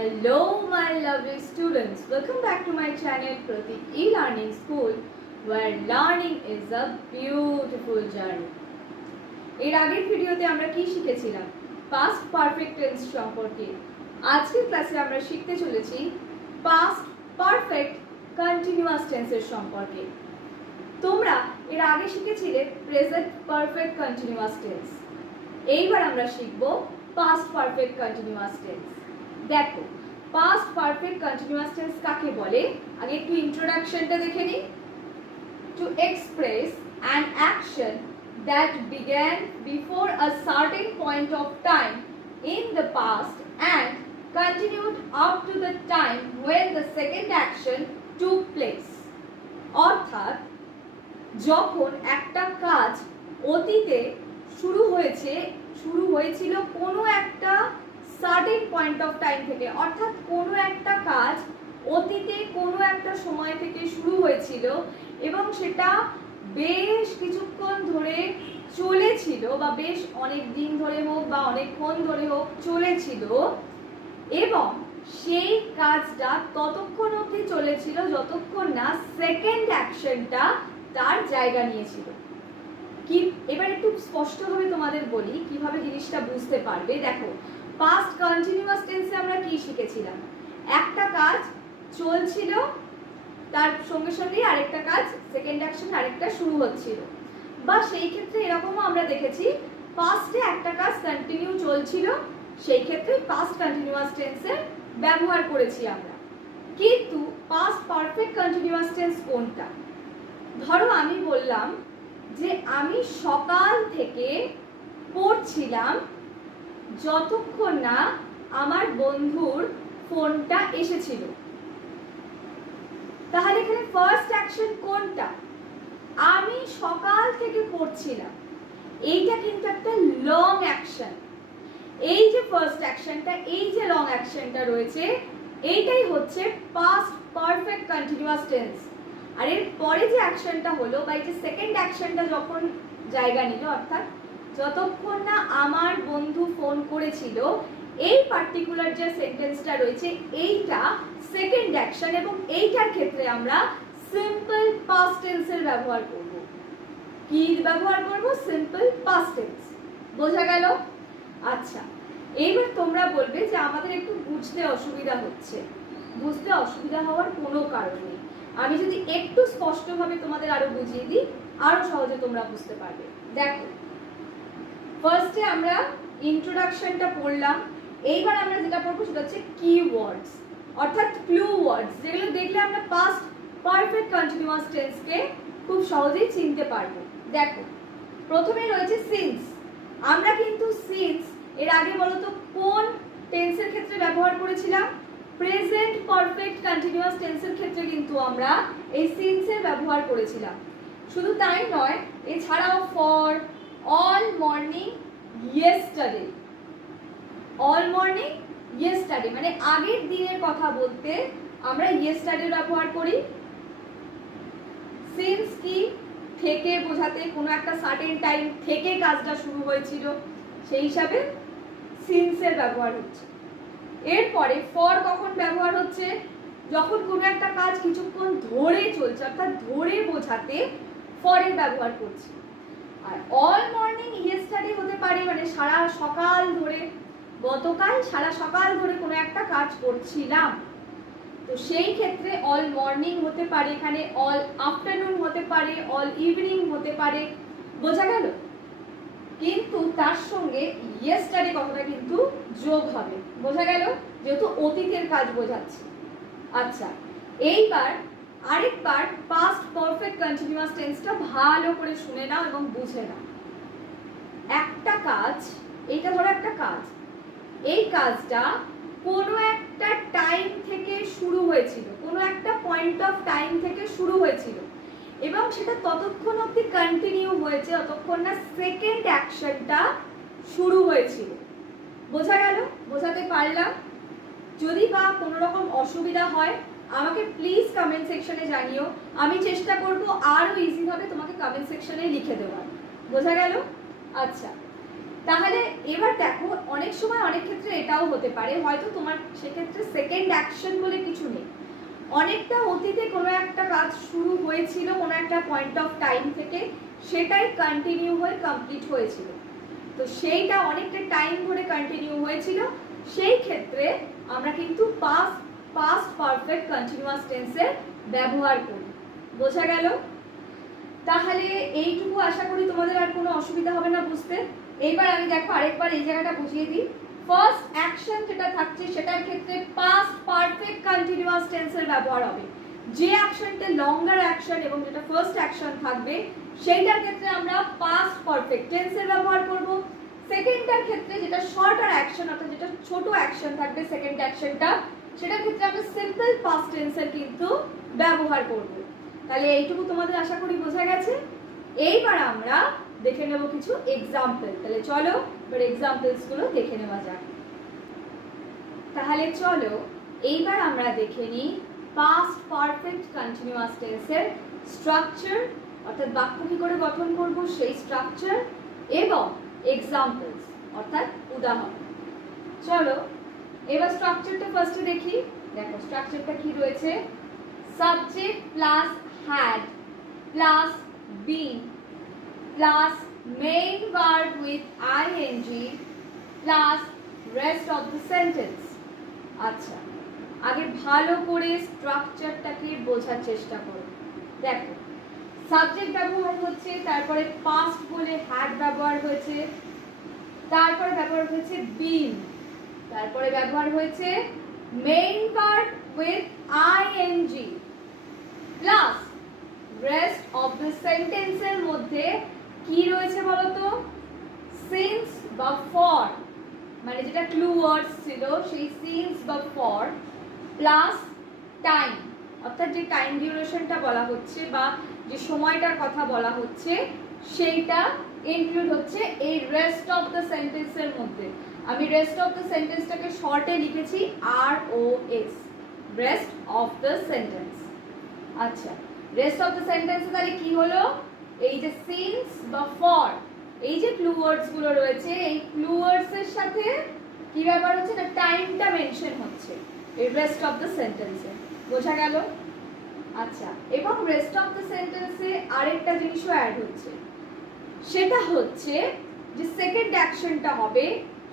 Hello my lovely students, welcome back to my channel Pratik E-Learning School where learning is a beautiful journey. এর আগের ভিডিওতে আমরা কি শিখেছিলাম? Past perfect tense সম্পর্কে। আজকের ক্লাসে আমরা শিখতে চলেছি past perfect continuous tense এর সম্পর্কে। তোমরা এর আগে শিখেছিলে present perfect continuous tense। এইবার আমরা শিখব past perfect continuous tense। দেখো past perfect continuous tense কাকে বলে আগে একটু ইন্ট্রোডাকশনটা দেখে নিই to express an action that began before a certain point of time in the past and continued up to the time when the second action took place অর্থাৎ যখন একটা কাজ অতীতে শুরু হয়েছিল কোনো একটা সার্টেন পয়েন্ট অফ টাইম থেকে অর্থাৎ কোনো একটা কাজ অতীতে কোনো একটা সময় থেকে শুরু হয়েছিল এবং সেটা বেশ কিছুক্ষণ ধরে চলেছিল বা বেশ অনেক দিন ধরে হোক বা অনেকক্ষণ ধরে হোক চলেছিল এবং সেই কাজটা ততক্ষণ অবধি চলেছিল যতক্ষণ না সেকেন্ড অ্যাকশনটা তার জায়গা নিয়েছিল। কি এবার একটু স্পষ্টভাবে তোমাদের বলি কিভাবে জিনিসটা বুঝতে পারবে। দেখো পাস্ট কন্টিনিউয়াস টেন্সে আমরা কি শিখেছিলাম? একটা কাজ চলছিল তার সঙ্গে সঙ্গে আরেকটা কাজ সেকেন্ড অ্যাকশন আরেকটা শুরু হচ্ছিল বা সেই ক্ষেত্রে এরকমও আমরা দেখেছি পাস্টে একটা কাজ কন্টিনিউ চলছিল সেই ক্ষেত্রে পাস্ট কন্টিনিউয়াস টেন্সের ব্যবহার করেছি আমরা। কিন্তু পাস্ট পারফেক্ট কন্টিনিউয়াস টেন্স কোনটা? ধরো আমি বললাম যে আমি সকাল থেকে পড়ছিলাম যতক্ষণ না আমার বন্ধুর ফোনটা এসেছিল। তাহলে এখানে ফার্স্ট অ্যাকশন কোনটা? আমি সকাল থেকে পড়ছিলাম, এইটা কিন্তু একটা লং অ্যাকশন। এই যে ফার্স্ট অ্যাকশনটা, এই যে লং অ্যাকশনটা রয়েছে, এইটাই হচ্ছে পাস্ট পারফেক্ট কন্টিনিউয়াস টেন্স। আর এর পরে যে অ্যাকশনটা হলো বা এই যে সেকেন্ড অ্যাকশনটা যখন জায়গা নিল অর্থাৎ যতক্ষণ না আমার বন্ধু ফোন করেছিল, এই পার্টিকুলার যে সেন্টেন্সটা রয়েছে এইটা সেকেন্ড অ্যাকশন এবং এইটার ক্ষেত্রে আমরা সিম্পল পাস্ট টেন্সের ব্যবহার করব। কি ব্যবহার করব? Simple past tense. বোঝা গেল? আচ্ছা, এইবার তোমরা বলবে যে আমাদের একটু বুঝতে অসুবিধা হচ্ছে। বুঝতে অসুবিধা হওয়ার কোনো কারণ নেই, আমি যদি একটু স্পষ্টভাবে তোমাদের আরো বুঝিয়ে দিই আরো সহজে তোমরা বুঝতে পারবে। দেখো ফার্স্টে আমরা ইন্ট্রোডাকশনটা পড়লাম, এইবার আমরা যেটা পড়বো সেটা হচ্ছে কিওয়ার্ডস অর্থাৎ ক্লু ওয়ার্ডস, যেগুলো দেখলে আমরা পাস্ট পারফেক্ট কন্টিনিউয়াস টেন্সকে খুব সহজেই চিনতে পারবো। দেখো প্রথমে রয়েছে সিন্স। আমরা কিন্তু সিন্স এর আগে বলতো কোন টেন্সের ক্ষেত্রে ব্যবহার করেছিলাম? প্রেজেন্ট পারফেক্ট কন্টিনিউয়াস টেন্সের ক্ষেত্রে কিন্তু আমরা এই সিন্সের ব্যবহার করেছিলাম। শুধু তাই নয়, এছাড়াও for, all morning yesterday, all morning yesterday মানে আগের দিনের কথা বলতে আমরা yesterday ব্যবহার করি। since কি? থেকে বোঝাতে, কোনো একটা সার্টেন টাইম থেকে কাজটা শুরু হয়েছিল সেই হিসাবে since এর ব্যবহার হচ্ছে। এরপরে ফর কখন ব্যবহার হচ্ছে? যখন কোনো একটা কাজ কিছুক্ষণ ধরে চলছে অর্থাৎ ধরে বোঝাতে ফরের ব্যবহার করছি। আর অল মর্নিং ইয়েস্টারডে হতে পারে মানে সারা সকাল ধরে, গতকাল সারা সকাল ধরে কোনো একটা কাজ করছিলাম, তো সেই ক্ষেত্রে অল মর্নিং হতে পারে, এখানে অল আফটারনুন হতে পারে, অল ইভিনিং হতে পারে। বোঝা গেল? কিন্তু তার সঙ্গে ইয়েস্টারডে কথাটা কিন্তু যোগ হবে। বোঝা গেল? যেহেতু অতীতের কাজ বোঝাচ্ছি। আচ্ছা, এইবার আরেকবার পাস্ট পারফেক্ট কন্টিনিউয়াস টেন্সটা ভালো করে শুনে নাও এবং বুঝে নাও। একটা কাজ, এইটা ধরো একটা কাজ, এই কাজটা কোনো একটা টাইম থেকে শুরু হয়েছিল, কোনো একটা পয়েন্ট অফ টাইম থেকে শুরু হয়েছিল এবং সেটা ততক্ষণ অবধি কন্টিনিউ হয়েছে যতক্ষণ না সেকেন্ড অ্যাকশনটা শুরু হয়েছিল। বোঝা গেল? বোঝাতে পারলাম? যদি বা কোনো রকম অসুবিধা হয় আমাকে প্লিজ কমেন্ট সেকশনে জানিও, আমি চেষ্টা করব আরো ইজি ভাবে তোমাকে কমেন্ট সেকশনে লিখে দেওয়ার। বোঝা গেল? আচ্ছা, তাহলে এবার দেখো, অনেক সময় অনেক ক্ষেত্রে এটাও হতে পারে, হয়তো তোমার সেক্ষেত্রে সেকেন্ড অ্যাকশন বলে কিছু নেই, অনেকটা অতীতে কোনো একটা কাজ শুরু হয়েছিল কোনো একটা পয়েন্ট অফ টাইম থেকে, সেটাই কন্টিনিউ হয়ে কমপ্লিট হয়েছিল, তো সেইটা অনেকটা টাইম ধরে কন্টিনিউ হয়েছিল, সেই ক্ষেত্রে আমরা কিন্তু পাস্ট পারফেক্ট কন্টিনিউয়াস টেন্সের ব্যবহার করি। বোঝা গেল? তাহলে এইটুকু আশা করি তোমাদের আর কোনো অসুবিধা হবে না বুঝতে। এইবার আমি দেখো আরেকবার এই জায়গাটা বুঝিয়ে দিই। ফার্স্ট অ্যাকশন যেটা থাকছে সেটার ক্ষেত্রে পাস্ট পারফেক্ট কন্টিনিউয়াস টেন্সের ব্যবহার হবে। যে অ্যাকশনটা লঙ্গার অ্যাকশন এবং যেটা ফার্স্ট অ্যাকশন থাকবে সেইটার ক্ষেত্রে আমরা পাস্ট পারফেক্ট টেন্সের ব্যবহার করব। সেকেন্ডটার ক্ষেত্রে যেটা শর্টার অ্যাকশন অর্থাৎ যেটা ছোট অ্যাকশন থাকবে সেকেন্ড অ্যাকশনটা, সেটার ক্ষেত্রে আমরা সিম্পল পাস্ট টেন্সের কিন্তু ব্যবহার করব। তাহলে এইটুকু তোমাদের আশা করি বোঝা গেছে। এইবার আমরা দেখে নেব কিছু এক্সাম্পল। তাহলে চলো এবার এক্সাম্পলস গুলো দেখে নেওয়া যাক। তাহলে চলো এইবার আমরা দেখে নিই পাস্ট পারফেক্ট কন্টিনিউয়াস টেন্সের স্ট্রাকচার, অর্থাৎ বাক্য কি করে গঠন করব সেই স্ট্রাকচার এবং এক্সাম্পলস অর্থাৎ উদাহরণ। চলো এবার স্ট্রাকচারটা ফার্স্টে দেখি। দেখো স্ট্রাকচারটা কি রয়েছে, subject plus had plus been plus main verb with ing plus rest of the sentence। আচ্ছা, আগে ভালো করে স্ট্রাকচারটাকে বোঝার চেষ্টা করো। দেখো সাবজেক্ট ব্যবহার হচ্ছে, তারপরে পাস্ট বলে had ব্যবহার হয়েছে, তারপরে ব্যবহার হয়েছে been, তারপরে ব্যবহার হয়েছে main verb with ing plus rest of the সেন্টেন্সের মধ্যে কি রয়েছে বলতো, সিন্স বা ফর, মানে যেটা ক্লু ওয়ার্ডস ছিল সেই সিন্স বা ফর প্লাস টাইম, অর্থাৎ যে টাইম ডিউরেশনটা বলা হচ্ছে বা যে সময়টার কথা বলা হচ্ছে সেইটা ইনক্লুড হচ্ছে এই রেস্ট অফ দ্য সেন্টেন্সের মধ্যে। আমি রেস্ট অফ দ্য সেন্টেন্সটাকে শর্টে লিখেছি ROS, rest of the sentence. আচ্ছা, রেস্ট অফ দ্য সেন্টেন্স তাহলে কি হলো, এই যে সিন্স বা ফর, এই যে ক্লু ওয়ার্ডস গুলো রয়েছে এই ক্লু ওয়ার্ডস এর সাথে কি ব্যাপার হচ্ছে না, টাইমটা মেনশন হচ্ছে এই রেস্ট অফ দ্য সেন্টেন্সে। বোঝা গেল? আচ্ছা, এবং রেস্ট অফ দ্য সেন্টেন্সে আরেকটা জিনিসও অ্যাড হচ্ছে, সেটা হচ্ছে যে সেকেন্ড অ্যাকশনটা হবে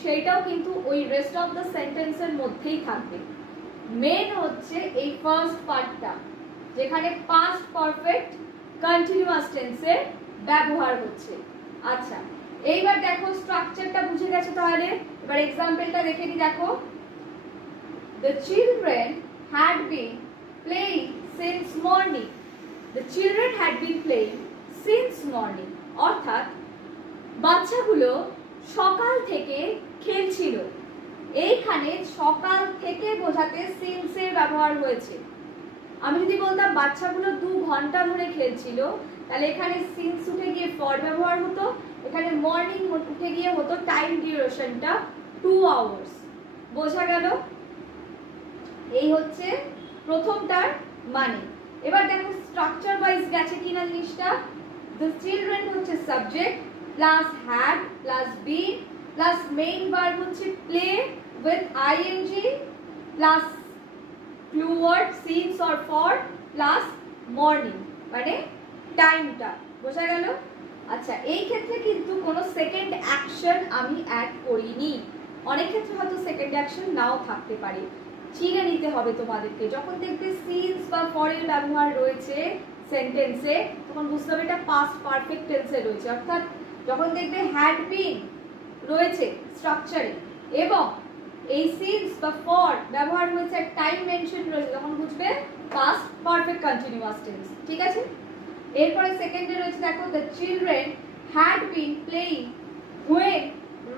সেইটাও কিন্তু ওই রেস্ট অফ দ্য সেন্টেন্সের মধ্যেই থাকবে। মেন হচ্ছে এই ফার্স্ট পার্টটা যেখানে পাস্ট পারফেক্ট কন্টিনিউয়াস টেন্সের ব্যবহার হচ্ছে। আচ্ছা, এইবার দেখো স্ট্রাকচারটা বুঝে গেছে, তাহলে এবার এক্সাম্পলটা দেখে নি। দেখো the children had been playing since morning, the children had been playing since morning, অর্থাৎ বাচ্চাগুলো সকাল থেকে খেলছিল। এইখানে সকাল থেকে বোঝাতে সিন্স এর ব্যবহার হয়েছে। আমি যদি বলতাম বাচ্চাগুলো 2 ঘন্টা ধরে খেলছিল, তাহলে এখানে সিন্স উঠে গিয়ে ফর ব্যবহার হতো, এখানে মর্নিং উঠে গিয়ে হতো টাইম ডিউরেশনটা 2 আওয়ার্স। বোঝা গেল? এই হচ্ছে প্রথমটার মানে। এবার দেখো স্ট্রাকচার ওয়াইজ গেছে কিনা জিনিসটা। দ্য চিলড্রেন হচ্ছে subject plus had plus B plus main verb হচ্ছে play with ING plus clue word since or for plus morning, মানে টাইমটা। বোঝা গেল? আচ্ছা, এই ক্ষেত্রে কিন্তু কোনো সেকেন্ড অ্যাকশন আমি অ্যাড করিনি। অনেক ক্ষেত্রে হয়তো সেকেন্ড অ্যাকশন নাও থাকতে পারে, চিনে নিতে হবে তোমাদেরকে। যখন দেখবে সিন্স বা ফরের ব্যবহার রয়েছে সেন্টেন্সে তখন বুঝতে হবে এটা পাস্ট পারফেক্ট টেন্সে রয়েছে, অর্থাৎ যখন দেখবে হ্যাড বিন রয়েছে স্ট্রাকচারে এবং এই সিন্স বা ফর ব্যবহার হয়েছে টাইম মেনশন রয়েছে তখন বুঝবে পাস্ট পারফেক্ট কন্টিনিউয়াস টেন্স। ঠিক আছে? এরপরে সেকেন্ডে রয়েছে দেখো the children had been playing when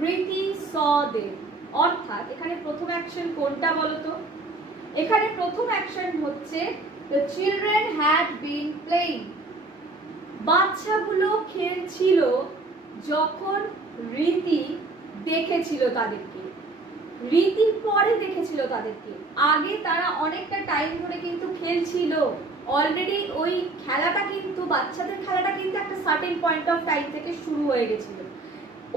Riti saw them, অর্থাৎ এখানে প্রথম অ্যাকশন কোনটা বলতো? এখানে প্রথম অ্যাকশন হচ্ছে the children had been playing, বাচ্চাগুলো খেলছিল যখন রীতি দেখেছিল তাদেরকে। রীতির পরে দেখেছিল তাদেরকে, আগে তারা অনেকটা টাইম ধরে কিন্তু খেলছিল। অলরেডি ওই খেলাটা কিন্তু বাচ্চাদের খেলাটা কিন্তু একটা সার্টেন পয়েন্ট অফ টাইম থেকে শুরু হয়ে গেছিল।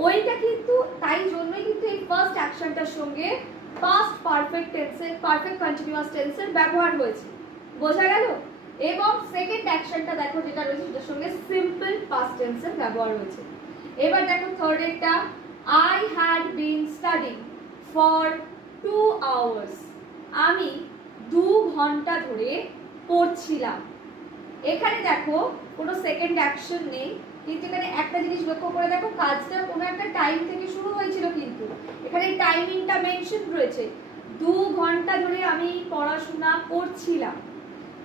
ওইটা কিন্তু তাই জন্যই কিন্তু এই ফার্স্ট অ্যাকশনটার সঙ্গে পাস্ট পারফেক্ট টেন্সের পারফেক্ট কন্টিনিউয়াস টেন্সের ব্যবহার হয়েছে। বোঝা গেল? এবং সেকেন্ড অ্যাকশনটা দেখো যেটা রয়েছে সেটার সঙ্গে সিম্পল পাস্ট টেন্সের ব্যবহার হয়েছে। এবার দেখো third এরটা, I had been studying for 2 hours. আমি 2 ঘন্টা ধরে পড়ছিলাম। এখানে দেখো কোনো সেকেন্ড অ্যাকশন নেই, কিন্তু এখানে একটা জিনিস লক্ষ্য করে দেখো, কাজটা কোনো একটা টাইম থেকে শুরু হয়েছিল, কিন্তু এখানে টাইমিংটা মেনশন রয়েছে। 2 ঘন্টা ধরে আমি পড়াশোনা করছিলাম।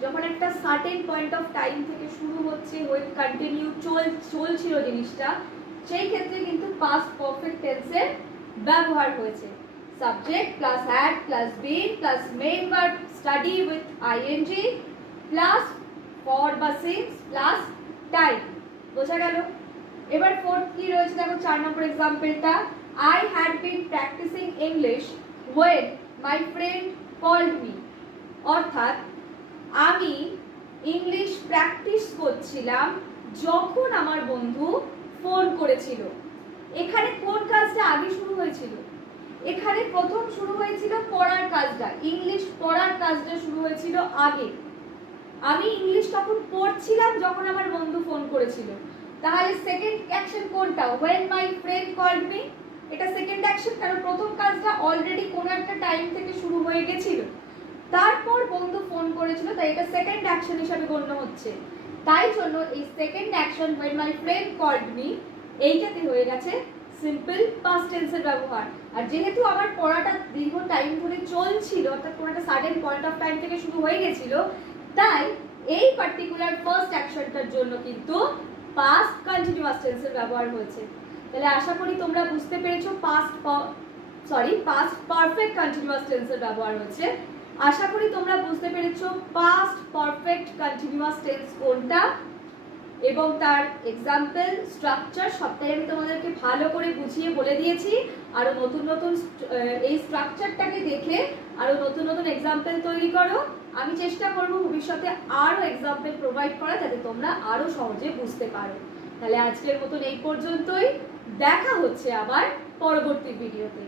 যখন একটা সার্টেন পয়েন্ট অফ টাইম থেকে শুরু হচ্ছে, হয়ে কন্টিনিউ চলছিল জিনিসটা, সেই ক্ষেত্রে কিন্তু পাস্ট পারফেক্ট টেন্সের ব্যবহার হয়েছে। Subject plus had plus been plus main verb study with ING plus for বা সিন্স প্লাস টাইম। বোঝা গেল? এবার ফোর্থ কি রয়েছে দেখো 4 নম্বর এক্সাম্পলটা, I had been practicing English when my friend called me. অর্থাৎ আমি ইংলিশ প্র্যাকটিস করছিলাম যখন আমার বন্ধু ফোন করেছিল। এখানে কোন কাজটা আগে শুরু হয়েছিল? এখানে প্রথম শুরু হয়েছিল পড়ার কাজটা, ইংলিশ পড়ার কাজটা শুরু হয়েছিল আগে। আমি ইংলিশ তখন পড়ছিলাম যখন আমার বন্ধু ফোন করেছিল। তাহলে সেকেন্ড অ্যাকশন কোনটা? when my friend called me, এটা সেকেন্ড অ্যাকশন, কারণ প্রথম কাজটা অলরেডি কোনো একটা টাইম থেকে শুরু হয়ে গেছিল, তারপর বন্ধু ফোন করেছিল, তাই এটা সেকেন্ড অ্যাকশন হিসেবে গণ্য হচ্ছে। তাই জন্য এই second action when my friend called me এইটাতে হয়ে গেছে সিম্পল পাস্ট টেন্সের ব্যবহার। আর যেহেতু আমার পড়াটা দীর্ঘ টাইম ধরে চলছিল, অর্থাৎ কোনো একটা সার্টেন পয়েন্ট অফ টাইম থেকে শুরু হয়ে গেছিল, তাই এই পার্টিকুলার ফার্স্ট অ্যাকশনটার জন্য কিন্তু পাস্ট কন্টিনিউয়াস টেন্সের ব্যবহার হয়েছে। তাহলে আশা করি তোমরা বুঝতে পেরেছো পাস্ট পারফেক্ট কন্টিনিউয়াস টেন্সের ব্যবহার হয়েছে। আশা করি তোমরা বুঝতে পেরেছো পাস্ট পারফেক্ট কন্টিনিউয়াস টেন্স কোনটা এবং তার এক্সাম্পল স্ট্রাকচার সবটাই আমি তোমাদেরকে ভালো করে বুঝিয়ে বলে দিয়েছি। আরো নতুন নতুন এই স্ট্রাকচারটাকে দেখে আরো নতুন নতুন এক্সাম্পল তৈরি করো। আমি চেষ্টা করব ভবিষ্যতে আরো এক্সাম্পল প্রোভাইড করা, যাতে তোমরা আরো সহজে বুঝতে পারো। তাহলে আজকের মতন এই পর্যন্তই, দেখা হচ্ছে আবার পরবর্তী ভিডিওতে।